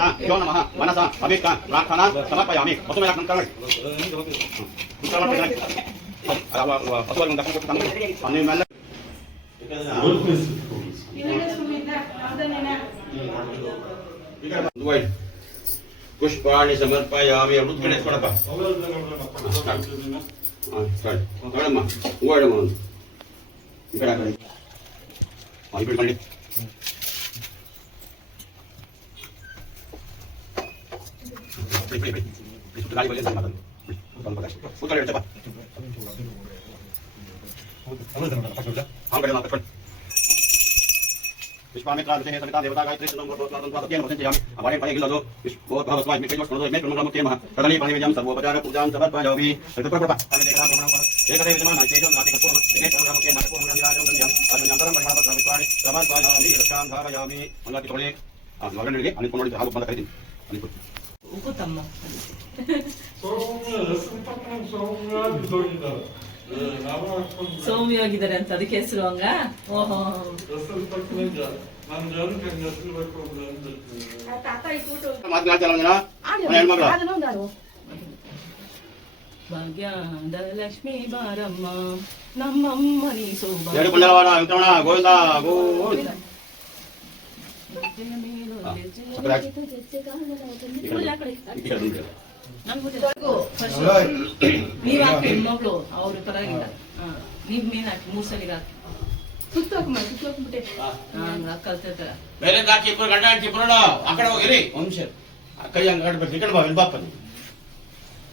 यो नमः मनसा अभिष्टा प्रार्थना समर्पयामि वसुमेला कंकरण पुष्पाणि समर्पयामि रुद्गणे ಕೊಡಪ್ಪ ಸ್ಟಾರ್ಟ್ ನೋಡಮ್ಮ ಹೂವು ಇಡಮ್ಮ ಈ ಕಡೆ ಮಾಡಿ ಮಾಡಿ ಗಾಳಿ ಬರಲಿ ಅಂತ ಮಾತಾಡು ಕೂತ್ಕೊಳ್ಳಿ ಹೇಳ್ತಪ್ಪ ಹಾಂಗಡೆ ಮಾತಾಡ್ಕೊಂಡು विश्वामित्र ऋषिः सविता देवता गायत्री सुन्दरं गोत्रोत्तरं वसञ्चयामि अपारे परे गिल्लदो विश्वोद्भवस्वामि कैवस्मनो मे ब्रह्ममुखे नमः तदनी पाणिविजं सर्वोपचार पूजां समर्पयामि ऋतुप्रभा एकते विद्यमान नैतेजं नाति कर्तुं एके ब्रह्ममुखे नाटको मुनिराजं दन्याम् अज्ञान्तरं परिहारपत्र विश्वाणि समर्पयामि रक्षां भावयामि मंगलाति तोळे मगनिಗೆ ಅನಿಕೊಂಡು ಹಾಲು ಬಂದ ಕರೀತೀನಿ ಅನಿಕೊಂಡು ಉಪ್ಪು ತಮ್ಮ ಸೌಮ್ಯವಾಗಿದ್ದಾರೆ ಅಂತ ಅದಕ್ಕೆ ಹೆಸರು ಹಂಗ ಓಹೋ ಭಾಗ್ಯದ ಲಕ್ಷ್ಮೀ ಬಾರಮ್ಮ ನಮ್ಮಮ್ಮನಿ ಗೋವಿಂದ ಗೋವಿಂದ ನೀವ್ ಹಾಕಿ ಹೆಣ್ಮಕ್ಳು ಅವ್ರ ಪರವಾಗಿಲ್ಲ ನೀವ್ ಮೀನ್ ಹಾಕಿ 3 ಸಲ ಹಾಕಿ ಸುತ್ತೋಕ್ಬಿಟ್ಟೆ ಕಲ್ತಿರ್ತಾರ ಬೇರೆ ಹಾಕಿ ಇಬ್ಬರು ಗಂಡ ಹೆಂಡತಿ ಇಬ್ಬರು ಆ ಕಡೆ ಹೋಗಿರಿ ವಂಶ ಕೈ ಹಂಗ ಕಟ್ಬೇಕು ಈ ಕಡೆ ಬಾ ಇಲ್ಲಿ ಬಾಪ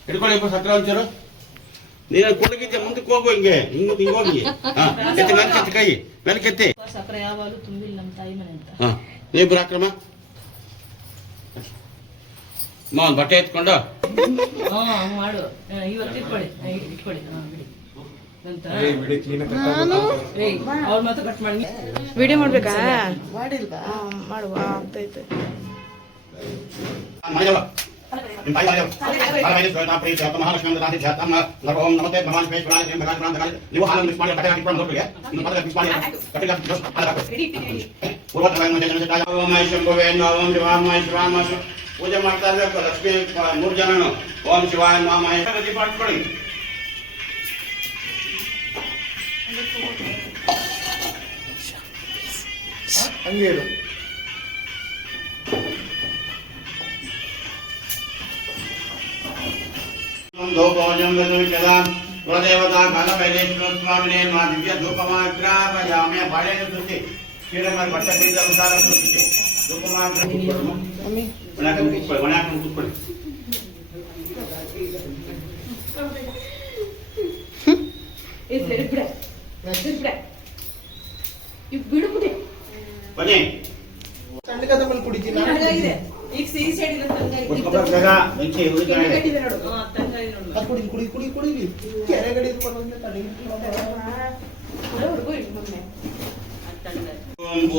ಹಿಡ್ಕೊಳ್ಳಿ ಇಬ್ಬರು ಸಕ್ಕರೆ ಒಂಚೂರು ನೀನು ಕೊಡಗಿದ್ದೆ ಮುಂದಕ್ಕೆ ಹೋಗು ಹಿಂಗೆ ಹಿಂಗೆ ಹೋಗಿ ಕೆತ್ತಿ ಮೇಲೆ ಕೆತ್ತಿ ಕೈ ಮೇಲೆ ಕೆತ್ತಿ ಸಕ್ಕರೆ ಯಾವಾಗಲೂ ತುಂಬಿಲ್ಲ ನಮ್ಮ ತಾಯಿ ಮನೆ ಅಂತ ನೀವಿಬ್ರು ಅಕ್ರಮ ಒಂದು ಬಟ್ಟೆ ಎತ್ಕೊಂಡು ಮಾಡು ಇವತ್ತು ಇಟ್ಕೊಳ್ಳಿ ಅವ್ರ ಮಾತ್ರ ಕಟ್ ಮಾಡಿ ವಿಡಿಯೋ ಮಾಡ್ಬೇಕಾ ಮಾಡಿಲ್ವಾ ಮಾಡುವ ಆಗ್ತೈತೆ ಪೂಜೆ ಮಾಡ್ತಾ ಇರ್ಬೇಕು ಲಕ್ಷ್ಮೀ 3 ಜನನು ಓಂ ಶಿವಾಯ ನಮಃ ದೀಪ ಹಚ್ಕೊಳ್ಳಿ ಹಂಗೆ ಕುಲದೇವತಾ ಕಾಲಭೈರೇಶ್ವರ ಸ್ವಾಮಿನೇ ಮಾ ದಿವ್ಯ ಧೂಪಮಾಗ್ರಾಪಯಾಮಿ ಬಾಳೆನ ಸುತ್ತಿ ಶ್ರೀರಮಣ ಭಟ್ಟ ಅನುಸಾರ ಸುತ್ತಿ ಧೂಪಮಾಗ್ರ ಕೂತ್ಕೊಳ್ಳಿ ಬನ್ನಿ ಈಗ ಸಿಹಿ ಸೈಡ್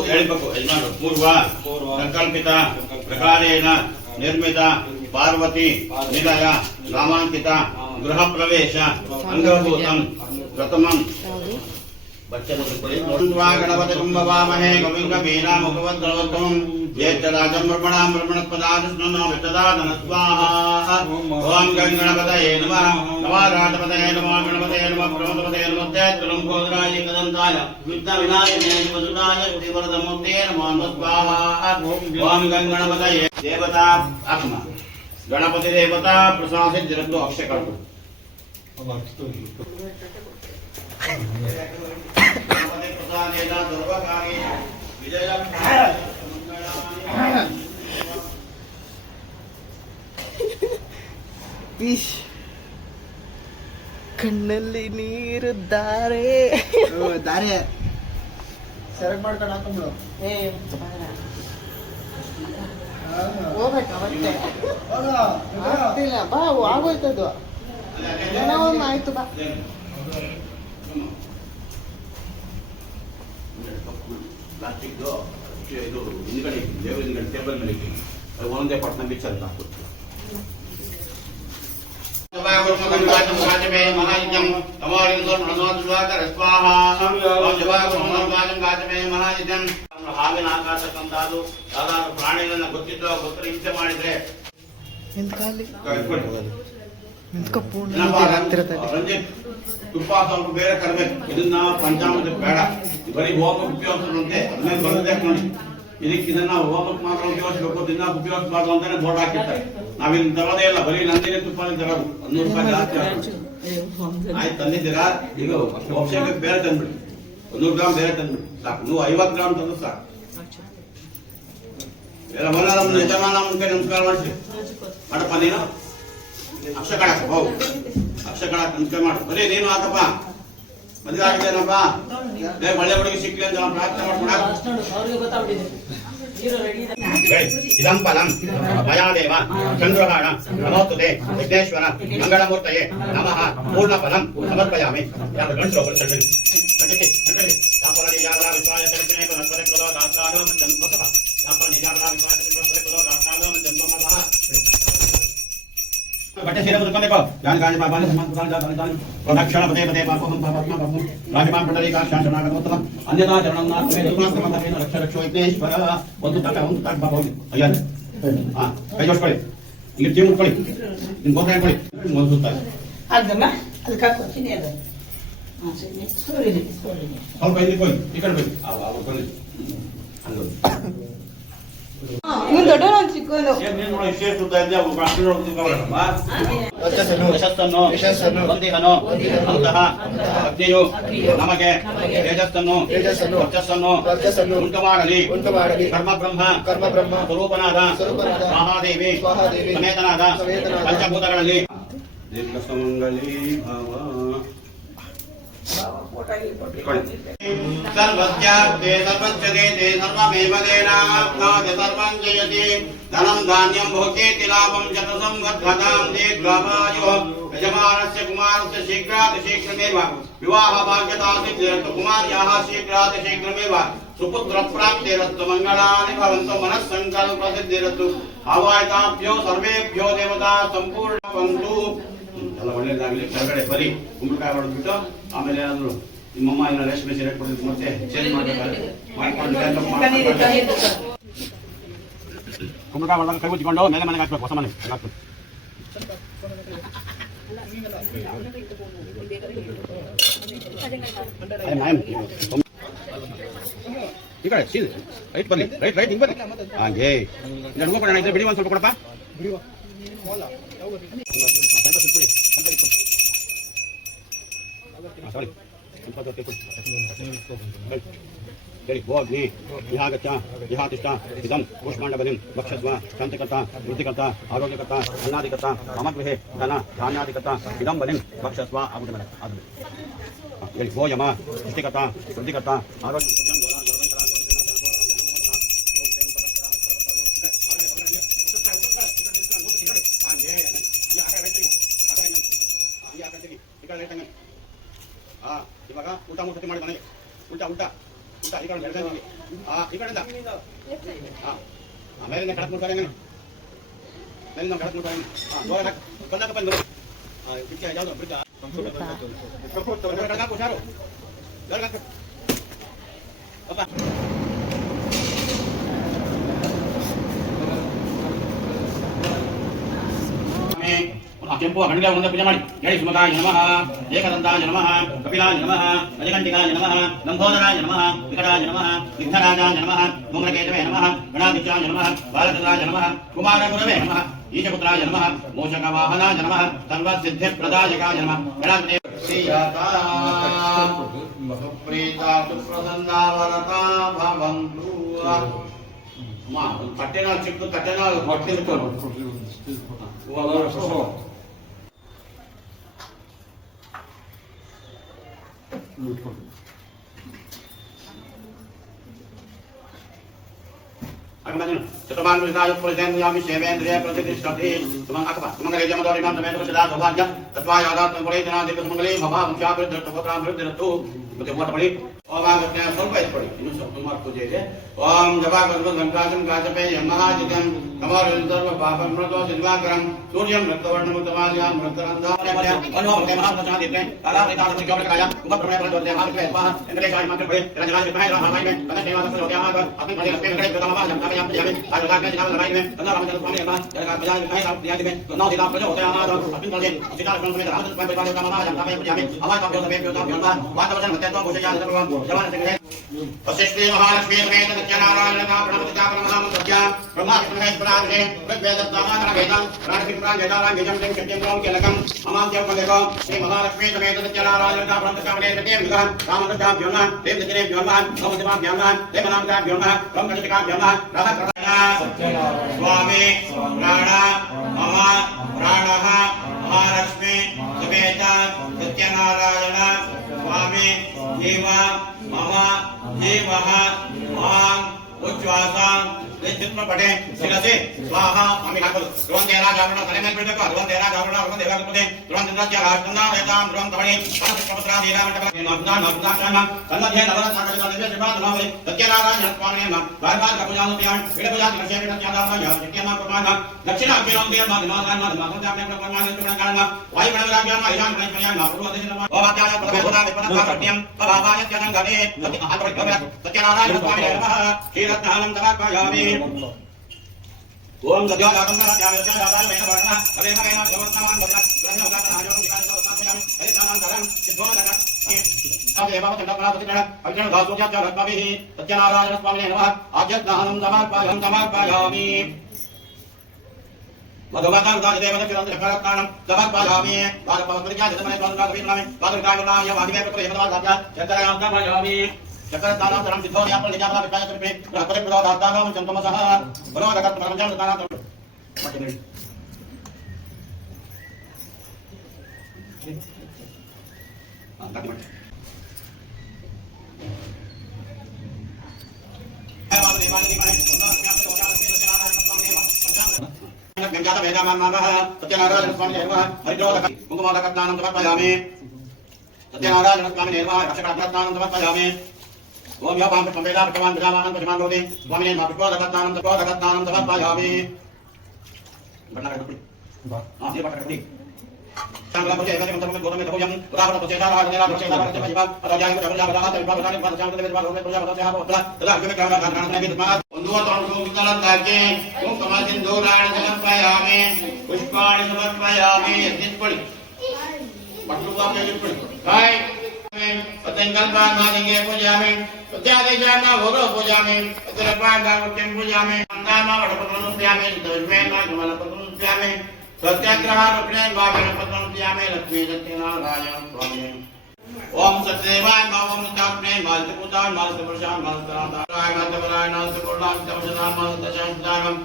ಹೇಳ್ಬೇಕು ಯಜಮಾನರು ಪೂರ್ವ ಸಂಕಲ್ಪಿತ ಪ್ರಕಾರೇಣ ನಿರ್ಮಿತ ಪಾರ್ವತಿ ನಿಲಯ ನಾಮಾಂಕಿತ ಗೃಹ ಪ್ರವೇಶ ಅಂಗಭೂತಂ ಪ್ರಥಮಂ ಗಣಪತಿ ಕುಂಭವಾಮಹೇ ಗೋವಿಂದ ಬೀನಾ ಮುಖವದ್ರವೋತ್ತಮಂ ಜ್ಯೇಷ್ಠರಾಜಂ ಬ್ರಹ್ಮಣಾಂ ಬ್ರಹ್ಮಣಸ್ಪದಾದಿಸ್ನೋ ವಿತ್ತದಾದನ ಸ್ವಾಹಾ ಓಂ ಗಣಪತಯೇ ನಮಃ ನಮಃ ನಮೋ ಗಣಪತಯೇ ನಮಃ ಪ್ರಮೋದಪತಯೇ ನಮಃ ತೇತ್ರಂ ಗೋದರಾಯ ಕದಂತಾಯ ವಿಘ್ನ ವಿನಾಶನೇ ಶಿವಸುತಾಯ ಶ್ರೀವರದಮೂರ್ತೆ ನಮೋ ಸ್ವಾಹಾ ಓಂ ಗಣಪತಯೇ ದೇವತಾ ಆತ್ಮ ಗಣಪತಿ ದೇವತಾ ಪ್ರಸಾದ ಜರದ್ದು ಅಕ್ಷಯ ಕರ್ತು ಗಣಪತಿ ಪ್ರಸಾದೇನ ಸರ್ವಕಾರ್ಯೇ ವಿಜಯಂ ಕಣ್ಣಲ್ಲಿ ನೀರು ದಾರೆ ಸೆರೆಕ್ಟ್ ಮಾಡ್ಕೊಂಡು ಹಾಕೊಂಡ್ಬಿಡು ಹೋಗ್ಬೇಕು ಅವತ್ತೇ ಆಗ್ತಿಲ್ಲ ಬಾ ಆಗೋಯ್ತದು ಏನೋ ಒಂದು ಆಯ್ತು ಬಾ ಪ್ಲಾಸ್ಟಿಕ್ ಇದು ಹಿಂದ್ಗಡೆ ದೇವರ ಹಿಂದ್ಗಡೆ ಟೇಬಲ್ ಮೇಲೆ ಇಟ್ಟು ಅದು ಒಂದೇ ಪಟ್ನ ಮಿಕ್ಸ್ ಅಂತ ಹಾಕ್ಬಿಟ್ಟು ಮಹಾಯಜ್ಞಂ ಹಾವಿನ ಆಕಾಶ ತಂದಾದು ಯಾವ್ದಾದ್ರು ಪ್ರಾಣಿಗಳನ್ನ ಗೊತ್ತಿದ್ದೋ ಗೊತ್ತಿರೋ ಹಿಂಸೆ ಮಾಡಿದ್ರೆ ರಂಜಿತ್ ತುಪ್ಪ ಸ್ವಲ್ಪ ಬೇರೆ ತರಬೇಕು. ಇದನ್ನ ಪಂಚಾಮೃತ ಬೇಡ, ಬರೀ ಹೋಮ ಉಪಯೋಗಿಸಂತೆ ಅದನ್ನೇ ಬರದೆ ನೋಡಿ. ಇದನ್ನ ಹೋಮಕ್ಕೆ ಮಾತ್ರ ಉಪಯೋಗಿಸಬೇಕು, ದಿನ ಉಪಯೋಗಿಸಬಾರ್ದು ಅಂತಾನೆ ಬೋರ್ಡ್ ಹಾಕಿರ್ತಾರೆ. ನಾವಿಲ್ಲಿ ತರೋದೇ ಇಲ್ಲ, ಬರೀ ನಂದಿನಿ ತುಪ್ಪನೇ ತರೋದು. 100 ರೂಪಾಯಿ ಜಾಸ್ತಿ ಆಯ್ತು. ತಂದಿದ್ದೀರಾ, ಈಗ ವಂಶಕ್ಕೆ ಬೇರೆ ತಂದ್ಬಿಡಿ, 100 ಗ್ರಾಮ್ ಬೇರೆ ತಂದ್ಬಿಡಿ ಸಾಕು. ನೀವು 50 ಗ್ರಾಮ್ ತಂದು ಸಾಕು. ಎಲ್ಲ ಮನ ಯಜಮಾನ ಮುಂದೆ ನಮಸ್ಕಾರ ಮಾಡಿಸಿ ಮಾಡಪ್ಪ. ನೀನು ಅಕ್ಷಕಳ ಹೋಗು, ಅಕ್ಷಕಳ ನಮಸ್ಕಾರ ಮಾಡು. ಬರೀ ನೀನು ಹಾಕಪ್ಪ, ಮದುವೆ ಆಗಿದ್ದೇನಪ್ಪ, ಬೇಗ ಒಳ್ಳೆ ಹುಡುಗಿ ಸಿಕ್ಲಿ ಅಂತ ನಾವು ಪ್ರಾರ್ಥನೆ ಮಾಡ್ಕೊಡ. ಇದಂ ಫಲಂ ಭಯಾದೇವ ಚಂದ್ರಹಾಣ ನಮೋಸ್ತುತೆ ವಿಘ್ನೇಶ್ವರ ಮಂಗಳಮೂರ್ತಯೇ ನಮಃ ಪೂರ್ಣ ಫಲಂ ಸಮರ್ಪಯಾಮಿ. ಯಾರು ಗಂಟು ಕಟ್ಟಿಸಿ बटे सिरे मुझको देखो जान गाने बाबा ने समान पुराण जान जान प्रदक्षिण पते पते पापो हम पापम पापम राजमान पंडरी का शासनागत उत्तम अन्यथा चरणं नाथ में दुर्मास क्रमधर्मेण रक्ष रक्षो विघ्नेश्वर ಒಂದು ತಕ ಬಾಬಾ ಅಯ್ಯ ಹಾ ಕೈ ಜೋಡಿಸ್ಕೊಳ್ಳಿ, ಇಲ್ಲಿ ಟೀಮ್ ಉಟ್ಕೊಳ್ಳಿ, ನಿಮ್ಮ ಗೋತ್ರ ಹಾಕೊಳ್ಳಿ, ಒಂದು ಸುತ್ತ ಅದನ್ನ ಅದಕ್ಕೆ ಹಾಕ್ತೀನಿ. ಅದು ಹಾಂ ಸರಿ, ಸ್ಟೋರಿ ಸ್ವಲ್ಪ ಇಲ್ಲಿ ಹೋಗಿ ಈ ಕಡೆ ಹೋಗಿ ಅವ್ರು ಬರಲಿ ಹಂಗೆ ಇವ್ನು ದೊಡ್ಡವನು ಚಿಕ್ಕವನು. ಯಶಸ್ಸನ್ನು ವಂದಿಹನು ಅಂತಹ ಅಗ್ನಿಯು ನಮಗೆ ತೇಜಸ್ಸನ್ನು ವರ್ಚಸ್ಸನ್ನು ಉಂಟು ಮಾಡಲಿ. ಕರ್ಮ ಬ್ರಹ್ಮ ಸ್ವರೂಪನಾದ ಮಹಾದೇವಿ ಸಮೇತನಾದ ಪಂಚಭೂತಗಳಲ್ಲಿ ದೀರ್ಘಸುಮಂಗಲಿ ಭವ. सर्वस्याप्ते सर्वस्यते सर्वमेव तेनाप्नोति सर्वं जयति धनं धान्यं भोगेति लाभं शतसंवत्सरां दीर्घायुः यजमानस्य कुमारस्य शीघ्रातिशीघ्रमेव विवाहभाग्यता सिद्धिरस्तु कुमार्याः शीघ्रातिशीघ्रमेव सुपुत्रप्राप्तिरस्तु मंगलानि भवन्तु मनस्सङ्कल्पसिद्धिरस्तु आवाहिताभ्यो सर्वेभ्यो देवता सम्पूर्णवन्तु. ಎಲ್ಲ ಒಳ್ಳೇದಾಗಲಿ. ಕೆಳಗಡೆ ಬರೀ ಕುಂಬಳಕಾಯಿ ಹೊಡೆದ್ಬಿಟ್ಟು ಆಮೇಲೆ ಏನಾದ್ರು ನಿಮ್ಮಮ್ಮ ಏನೋ ರೇಷ್ಮೆ ಸೀರೆ ಕೊಡಿದ್ರು ಮತ್ತೆ ಚೇಂಜ್ ಮಾಡ್ಕೊಂಡು ಕುಂಬಳಕಾಯಿ ಹೊಡೆದಾಗ ಕೈ ಮುಚ್ಚಿಕೊಂಡು ಮೇಲೆ ಮನೆಗೆ ಹಾಕ್ಬೇಕು, ಹೊಸ ಮನೆ ಹಾಕ್ಬೇಕು. ಈ ಕಡೆ ಸೀದೆ ರೈಟ್ ಬನ್ನಿ, ರೈಟ್ ಹಿಂಗೆ ಬನ್ನಿ ಹಾಗೆ. ಇಲ್ಲ ಹೋಗೋಣ, ಇದ್ರೆ ಬಿಡಿ ಒಂದು ಸ್ವಲ್ಪ ಕೊಡಪ್ಪ. भोग्नि यहाँ गच्छ यहाँ तिष्ठ इदं कूष्माण्डबलिं भक्षस्व शान्तिकर्ता वृद्धिकर्ता आरोग्यकर्ता अन्नादिकर्ता मम गृहे धन धान्यादिकर्ता इदं बलिं भक्षस्व आगतमेन भो यम सृष्टिकर्ता वृद्धिकर्ता आरोग्य ಇವಾಗ ಊಟ ಮೂರ್ತಿ ಮಾಡಿ ಮನೆಗೆ ಉಲ್ಟಾ ಉಲ್ಟಾ ಉಲ್ಟಾ ಈ ಕಡೆ ಬೆಳಗ್ಗೆ ಈ ಕಡೆಯಿಂದ ಮೇಲಿಂದ ಕಡಕ್ ನೋಡ್ತಾರೆ ಮೇಲಿಂದ ಕಡಕ್ ನೋಡ್ತಾರೆ ಬಂದಾಗ ಬಂದು ಯಾವುದು ಬಿಡ್ತ ಹುಷಾರು ಕೆಂಪು ಹಣ್ಣಿಗೆ ಮುಂದೆ ಪೂಜೆ ಮಾಡಿ ಹೇಳಿ. ಸುಮತಾಯ ನಮಃ, ಏಕದಂತಾಯ ನಮಃ, ಕಪಿಲಾಯ ನಮಃ, ಗಜಕಂಠಿಕಾಯ ನಮಃ, ಲಂಬೋದರಾಯ ನಮಃ, ವಿಕಟಾಯ ನಮಃ, ವಿಘ್ನರಾಜಾಯ ನಮಃ, ಧೂಮ್ರಕೇತವೇ ನಮಃ, ಗಣಾಧಿಕಾಯ ನಮಃ, ಬಾಲಚಂದ್ರಾಯ ನಮಃ, ಕುಮಾರಗುರವೇ ನಮಃ, ಈಶಪುತ್ರಾಯ ನಮಃ, ಮೋಷಕವಾಹನಾಯ ನಮಃ, ಸರ್ವಸಿದ್ಧಿಪ್ರದಾಯಕಾಯ ನಮಃ. ಗಣಪತಿ ಶ್ರೀಯಾತಾ ಬಹುಪ್ರೀತಾ ಸುಪ್ರಸನ್ನಾ ವರತಾ ಭವಂತು. ಅಮ್ಮ ಒಂದು ತಟ್ಟೆನ ಚಿಕ್ಕ ತಟ್ಟೆನ ಹೊಟ್ಟಿರ್ತಾರೆ. चतुर्मान् विषाय पुरुषेन्द्रियामि सेवेन्द्रिय प्रतिष्ठति सुमं अकपा सुमंगले जमदोरिमां समेत सदा सौभाग्य तत्वायादात् पुरेतना दिव्य सुमंगले भवा वंशाभिवृद्धिर्तोत्राभिवृद्धिरस्तु ಮತ್ತೆ ಊಟ ಮಾಡಿ ಓವಾಗಕ್ಕೆ ಸ್ವಲ್ಪ ಇಟ್ಕೊಳ್ಳಿ ಇನ್ನು ಸ್ವಲ್ಪ ಸುಮಾರು ಪೂಜೆ ಇದೆ ಓಂ ಜಪಾಕರ್ಮ ಸಂಕಾಸಂ ಕಾಚಪೇ ಯಮಹಾಜಿತಂ ಕಮಲಂತರ್ವ ಪಾಪಮೃತೋ ದಿವಾಕರಂ ಸೂರ್ಯಂ ರಕ್ತವರ್ಣಮುತಮಾಲ್ಯಾಂ ರಕ್ತರಂಧಾಯ ಅನುಭವತೆ ಮಹಾಪ್ರಸಾದಿತೆ ಕಾಲಾರಿತಾಸ ಗೌರಕಾಯ ಉಪಪ್ರಮಯ ಪ್ರಚೋದಯ ಹಾಕೇ ಮಹಾ ಎಂದ್ರೇಶಾಯ ಮಾತ್ರಪಡೆ ರಾಜರಾಜ ಮಹಾ ರಾಮಮೈಮೆ ತನದೇವ ಸರೋದ್ಯ ಮಹಾ ಅಪಿ ಪಡೆ ರಕ್ತೆ ಕಡೆ ಪ್ರಥಮ ಜಂತಾಯ ಯಾಮಿ ಆಜಾಕ ಜಿನಾ ಲಗಾಯಿಮೆ ತನ್ನ ರಾಮಚಂದ್ರ ಸ್ವಾಮಿ ಅಮ್ಮ ಜಗಾ ಪ್ರಜಾ ಮಹಾ ರಾಮಯಾದಿಮೆ ನೌ ದಿನಾ ಪ್ರಜೋದಯ ಮಹಾ ಅಪಿ ಪಡೆ ಸಿಕಾ ಸಂಸ್ಕೃತ ರಾಮಚಂದ್ರ ಸ್ವಾಮಿ ಪ್ರಜಾ ತಮ್ಮ ಜಂತಾಯ ಯಾಮಿ ಅವಾಯ ಕಾವ್ಯ ಬೇವ್ಯೋ ತಾವ್ಯೋ ವಾತವಚನ ಮತ್ಯತ್ವ ಭೂಷಯ ಸರ್ವಂ ಜವಾನ ಸಂಗ್ರಹ वशिष्ठे महालक्ष्मी समेत सत्यनारायण का प्रणमतिजापनमहाम सत्या ब्रह्माविष्णुमहेश्वरार्हे ऋग्वेदस्तामाकरणवेदं प्राणसिंहराजदारां गजं तं शक्तिं केलकं अमान्त्यं पदेको श्री महालक्ष्मी समेत सत्यनारायण का प्रणमतिजापने सत्यं विग्रह रामदत्ताभ्यो नमः देवदत्तेभ्यो नमः नमोदेवाभ्यो नमः देवनामकाभ्यो नमः ब्रह्मकटिकाभ्यो नमः राधा स्वामी प्राण मम प्राणः महालक्ष्मी समेत सत्यनारायण स्वामी देव मम देवः मां उच्छ्वासां निश्चित्म पटे शिरसि स्वाहा स्वामी हाकल ध्रुवं तेरा जागरण तले में बिड़को ध्रुवं तेरा जागरण ध्रुवं देवा कुपते ध्रुवं चंद्रस्य राष्ट्रना वेदां ध्रुवं तवणि पत्रपत्रा दीरा मंडप नवना नवना काना कन्नधे नवरन सागरिता दिव्य शिवा नमः सत्यनारायण स्वामी नमः बारबार कपूजानु प्यान विडपजा निश्चय विडत्यादाम या सत्यना प्रमाण दक्षिण अग्निं देव माधमागान माधमागं जापने प्रमाण निष्ठुण कारण वायु प्रणवराज्ञान ईशान प्रणयज्ञान पूर्व दिशि नमः ओवाचार्य प्रभेदना विपन्ना काट्यं पभावाय जनं गणे सत्यनारायण स्वामी नमः श्रीरत्नानं तवापयामि ओम गद्यागं कराध्याय जादाय वेन वर्णा कवेम वेन भगवत्तामान वर्णा ग्रहण उदाहरण आयोगं विकास उपासयामि हरितानां करं सिद्धोदक देवः चंद्रपरापतिगण अर्जुन दासोज्या रत्नभिः सत्यनारायण स्वामिने नमः आज्ञानं समर्पयामि भगवतां दादेवं चिरंतरकारत्नां समर्पयामि पादपवत्रिका दमने स्वामिनामि पादकायनाय वादिमे प्रयमदात्या चतरायां चक्रदानं तरं सिद्धोदयापल निजापला विकायत्रिपे प्रपरे प्रदातानं चंतमसः बरोदकत् परमजं दानातं गंगात वेदामानः सत्यनारायण स्वामी नमः हरिद्रोदक कुंकुमादकत्नानं समर्पयामि सत्यनारायण स्वामी नमः रक्षकत्नानं समर्पयामि ओम या पांच संवेदा भगवान विरामानं पशुमान रोदे स्वामी नमः विद्वादकत्नानं समर्पयामि बन्ना करपड़ी हां ये बन्ना करपड़ी संगला पचे एकते मंत्र गोरमे तपोयं उदाहरण पचे सारा नेला पचे सारा पचे भजवा राजाय को जबरजा बरात विभाग बरात विभाग चांद में विभाग में प्रजा बरात यहां बोला तला आगे में काम करना है विद्मा ಒಂದುವ ತಾನು ವಿಕಲಂತಾಕೆ ಕುಂಕುಮಸಿಂಧೂರಾಣಿ ಸಮರ್ಪಯಾಮಿ ಪುಷ್ಪಾಣಿ ಸಮರ್ಪಯಾಮಿ ಎತ್ತಿಟ್ಕೊಳ್ಳಿ ಬಟ್ಟಲು ಬಾಕಿ ಇಟ್ಕೊಳ್ಳಿ ಹಾಯ್ ಪತಂಗಲ್ಪಾನ್ ಮಾದಿಂಗೆ ಪೂಜಾಮಿ ಪತ್ಯಾದೇಶಾನ ಹೋರೋ ಪೂಜಾಮಿ ಪತ್ರಪಾದ ಮುಖ್ಯಂ ಪೂಜಾಮಿ ಅಂದಾಮ ವಡಪತನು ಪ್ಯಾಮಿ ದೈವೇನ ಕಮಲಪತನು ಪ್ಯಾಮಿ सत्याग्रह रूपिणे भावेन पद्मप्रियामे लक्ष्मी सत्यनारायण स्वामी ओम सत्यदेवाय ओम नित्यात्मे मालपुताय मालपुरुषाय मालतराय मालवराय नासपुर्णाय तमजनाय मालदशांतागम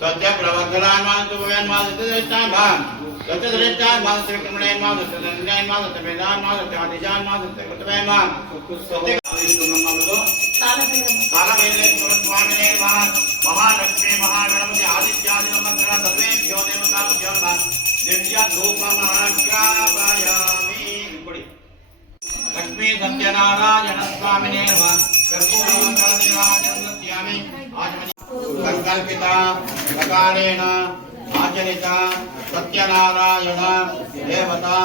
सत्यप्रवक्तराय मालतुवेन मालतदेष्टाय भान सत्यदरेष्टाय मालश्रीकमणे मालसदन्याय मालतवेदाय मालत्यादिजाय मालतकृतवे माल सत्यविष्णुब्रह्मवदो कालभैरवे स्वामिने महालक्ष्मी महागणपति आदित्यादि नमस्कार सर्वेभ्यो देवताभ्यो नमः दिव्य धूपमाग्रापयामि लक्ष्मी सत्यनारायण स्वामिने नमः कर्पूरमण्डलनिराजनस्यामि संकल्पिता प्रकारेण आचरिता सत्यनारायण देवता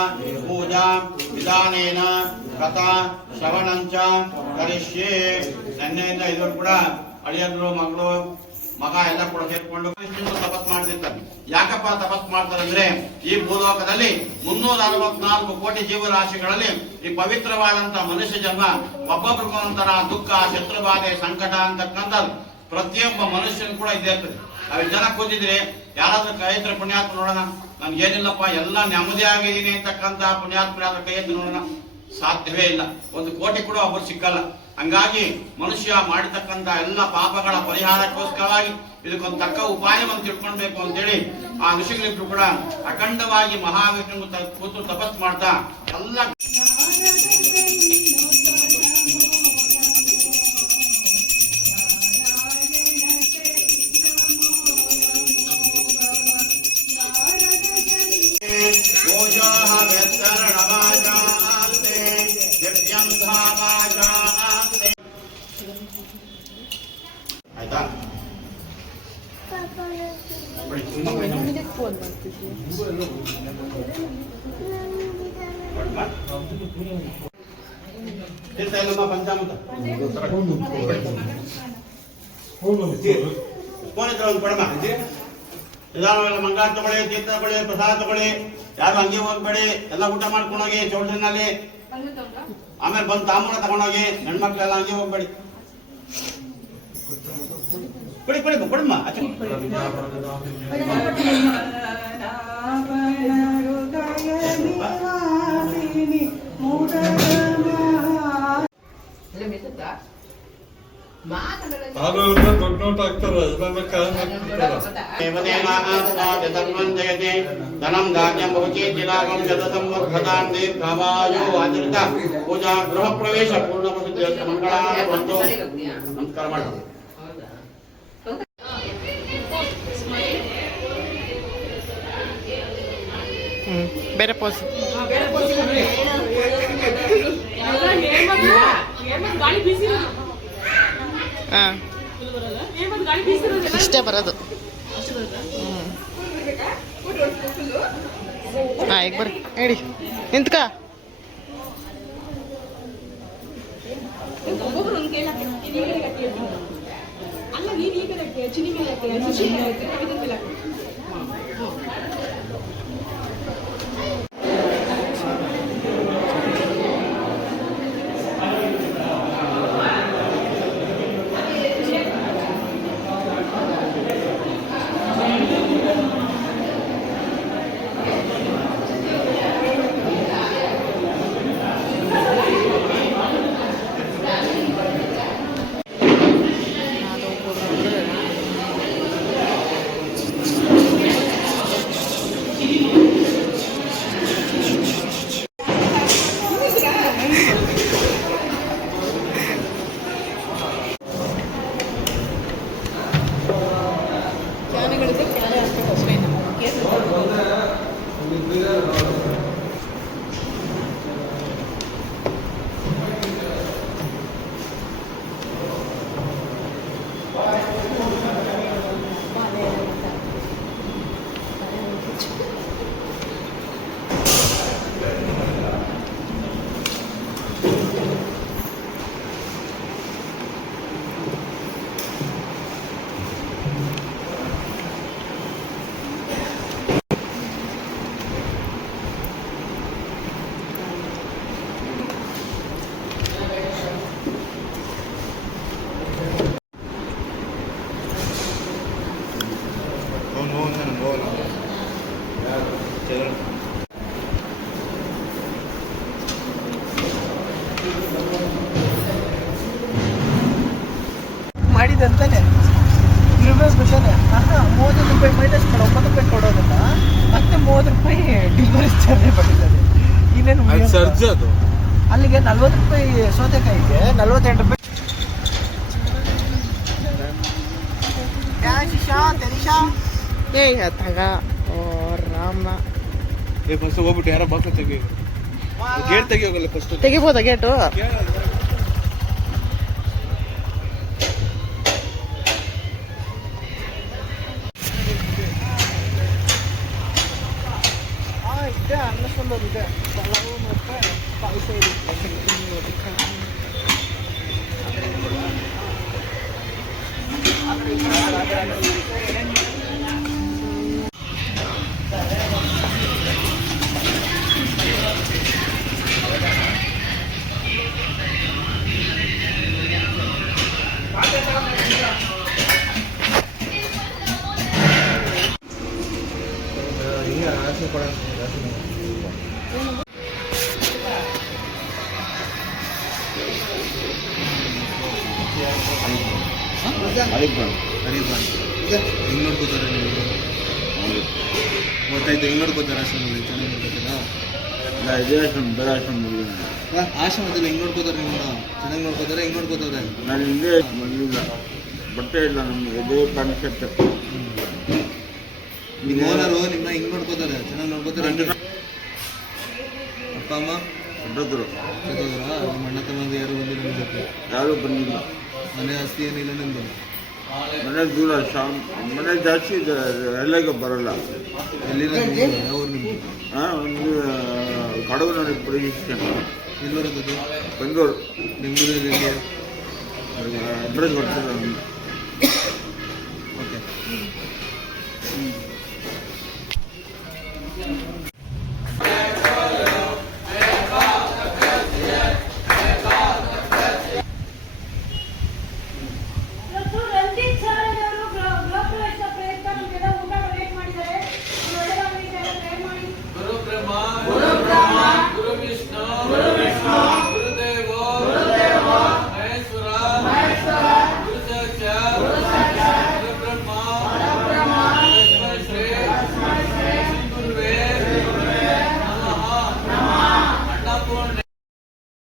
पूजा विधानेन कथा श्रवणंच करिष्ये नन्नेंद इदु ಕೂಡ ಅಳಿಯಂದ್ರು ಮಗಳು ಮಗ ಎಲ್ಲ ಕೂಡ ಸೇರ್ಕೊಂಡು ತಪಸ್ ಮಾಡ್ತಿರ್ತಾರೆ ಯಾಕಪ್ಪ ತಪಸ್ ಮಾಡ್ತಾರೆ ಅಂದ್ರೆ ಈ ಭೂಲೋಕದಲ್ಲಿ 364 ಕೋಟಿ ಜೀವರಾಶಿಗಳಲ್ಲಿ ಈ ಪವಿತ್ರವಾದಂತ ಮನುಷ್ಯ ಜನ್ಮ ಒಬ್ಬೊಬ್ಬರಿಗೂ ಒಂಥರ ದುಃಖ ಶತ್ರುಬಾಧೆ ಸಂಕಟ ಅಂತಕ್ಕಂಥದ್ದು ಪ್ರತಿಯೊಬ್ಬ ಮನುಷ್ಯನು ಕೂಡ ಇದೇ ಇರ್ತದೆ ನಾವು ಜನ ಕೂತಿದ್ರೆ ಯಾರಾದ್ರೂ ಕೈ ಎತ್ತರ ಪುಣ್ಯಾತ್ಮ ನೋಡೋಣ ನನ್ಗೆ ಏನಿಲ್ಲಪ್ಪ ಎಲ್ಲ ನೆಮ್ಮದಿ ಆಗಿದ್ದೀನಿ ಅಂತಕ್ಕಂಥ ಪುಣ್ಯಾತ್ಮ ಕೈ ಎತ್ತಿ ನೋಡೋಣ ಸಾಧ್ಯವೇ ಇಲ್ಲ 1 ಕೋಟಿ ಕೂಡ ಒಬ್ಬರು ಸಿಕ್ಕಲ್ಲ ಹಂಗಾಗಿ ಮನುಷ್ಯ ಮಾಡಿರ್ತಕ್ಕಂಥ ಎಲ್ಲ ಪಾಪಗಳ ಪರಿಹಾರಕ್ಕೋಸ್ಕರವಾಗಿ ಇದಕ್ಕೊಂದು ತಕ್ಕ ಉಪಾಯವನ್ನು ತಿಳ್ಕೊಳ್ಬೇಕು ಅಂತೇಳಿ ಆ ಋಷಿಗಳಿಬ್ರು ಕೂಡ ಅಖಂಡವಾಗಿ ಮಹಾವಿಷ್ಣು ಕೂತು ತಪಸ್ ಮಾಡ್ತಾ ಎಲ್ಲ ಧಾಮ ಫೋನ್ ಮಾಡ್ತಿದ್ವಿ. ಪಂಚಾಮೃತ ಫೋನ್ ಇದ್ರೆ ಒಂದು ಕೊಡಮ್ಮ. ನಿಧಾನವೆಲ್ಲ ಮಂಗಾರ ತಗೊಳ್ಳಿ, ತೀರ್ಥ ತಗೊಳ್ಳಿ, ಪ್ರಸಾದ ತಗೊಳ್ಳಿ. ಯಾರು ಹಂಗೆ ಹೋಗ್ಬೇಡಿ, ಎಲ್ಲ ಊಟ ಮಾಡ್ಕೊಂಡೋಗಿ ಚೌಲ್ಟ್ರಿನಲ್ಲಿ. ಆಮೇಲೆ ಬಂದು ತಾಂಬೂಲ ತಗೊಂಡೋಗಿ. ಹೆಣ್ಮಕ್ಳೆಲ್ಲ ಹಂಗೆ ಹೋಗ್ಬೇಡಿ. ಕೊಡಿ ಕೊಡಿ ಕೊಡಮ್ಮ. ದೊಡ್ಡ ನೋಟ್ ಆಗ್ತಾರೆ. ಧನಂ ಧಾನ್ಯಂ ಬಹುಚೇತಿಲಾಭಂ ಶತಸಂವತ್ಸರಾನ್ ದೀರ್ಘಾಯು ಆಚರಿತ ಪೂಜಾ ಗೃಹ ಪ್ರವೇಶ ಪೂರ್ಣ ಪ್ರಸಿದ್ಧ ಮಂಗಳಾನ ಬಂತು. ನಮಸ್ಕಾರ ಮಾಡಿ. ಬೇರೆ ಪೋಸ್. ಹಾಂ ಇಷ್ಟೇ ಬರೋದು. ಹಾಂ ಈಗ ಬರ್ರಿ ಹೇಳಿ ನಿಂತ್ಕ. ಮಾಡಿದಂತಾನೆ ಇರಬೇಕು ತಾನೆ. 30 ರೂಪಾಯಿ ಮೈನಸ್ ಮಾಡಿ 9 ರೂಪಾಯಿ ಕೊಡೋದನ್ನ ಮತ್ತೆ 30 ರೂಪಾಯಿ ಡೆಲಿವರಿ ಚಾರ್ಜ್ ಪಡಿತಾರೆ. ಇನ್ನೇನು ಸರ್ಜ್ ಅದು ಅಲ್ಲಿಗೆ 40 ರೂಪಾಯಿ ಸೌತೆಕಾಯಿಗೆ 48 ರೂಪಾಯಿ. ಏ ತಗ ಓ ರಾಮ. ಫಸ್ಟ್ ಹೋಗ್ಬಿಟ್ಟು ಯಾರೋ ಬಾಕ್ಲ ತೆಗಿ, ಗೇಟ್ ತೆಗಿ ಹೋಗಲ್ಲ ಫಸ್ಟ್. ತೆಗಿಬೋದಾ ಗೇಟು? ಇದೆ ಅನ್ನ ಸಾಂಬಾರು ಇದೆ, ಪಲಾವು ಮತ್ತು ಪಾಯಸ ಇದೆ. ಹಿಂಗೆ ನೋಡ್ಕೋತಾರೆ ನೀವು, ಗೊತ್ತಾಯ್ತು? ಹಿಂಗೆ ನೋಡ್ಕೋತಾರೆ ಆಶ್ರಮದಲ್ಲಿ, ಚೆನ್ನಾಗಿ ನೋಡ್ಕೋತಾರ. ಆಶ್ರಮದಲ್ಲಿ ಹಿಂಗೆ ನೋಡ್ಕೋತಾರೆ, ನಿಮ್ಮನ್ನ ಚೆನ್ನಾಗಿ ನೋಡ್ಕೋತಾರೆ, ಹಿಂಗೆ ನೋಡ್ಕೋತಾರೆ. ನಾನು ಹಿಂದೆ ಬಂದಿಲ್ಲ, ಬಟ್ಟೆ ಇಲ್ಲ ನಮ್ಗೆ, ಇದೇ ಕಾನ್ಸೆಪ್ಟ್. ನಿಮ್ಮ ಓನರು ನಿಮ್ಮನ್ನ ಹಿಂಗೆ ನೋಡ್ಕೋತಾರೆ, ಚೆನ್ನಾಗಿ ನೋಡ್ಕೋತಾರೆ. ಅಪ್ಪ ಅಮ್ಮ ದೊಡ್ಡದ್ರು ನಿಮ್ಮ ಅಣ್ಣ ತಮ್ಮ ಯಾರು ಬಂದಿಲ್ಲ ನಿಮ್ಮ ಜೊತೆ? ಯಾರೂ ಬಂದಿಲ್ಲ. ಮನೆ ಆಸ್ತಿ ಏನಿಲ್ಲ ನಿಮ್ಮದು? ಮನೆ ದೂರ ಮನೆ ಜಾಸ್ತಿ ಎಲ್ಲರಿಗೂ ಬರಲ್ಲ. ಎಲ್ಲಿಂದ ಯಾವ ನಿಮ್ದು? ಒಂದು ಕಡಗನಹಳ್ಳಿ ಪೊಲೀಸ್ ಸ್ಟೇಷನ್, ಇಲ್ಲಿರೋದು ಬೆಂಗಳೂರು. ಬೆಂಗಳೂರಲ್ಲಿ ಅಡ್ರೆಸ್ ಗೊತ್ತಿಲ್ಲ.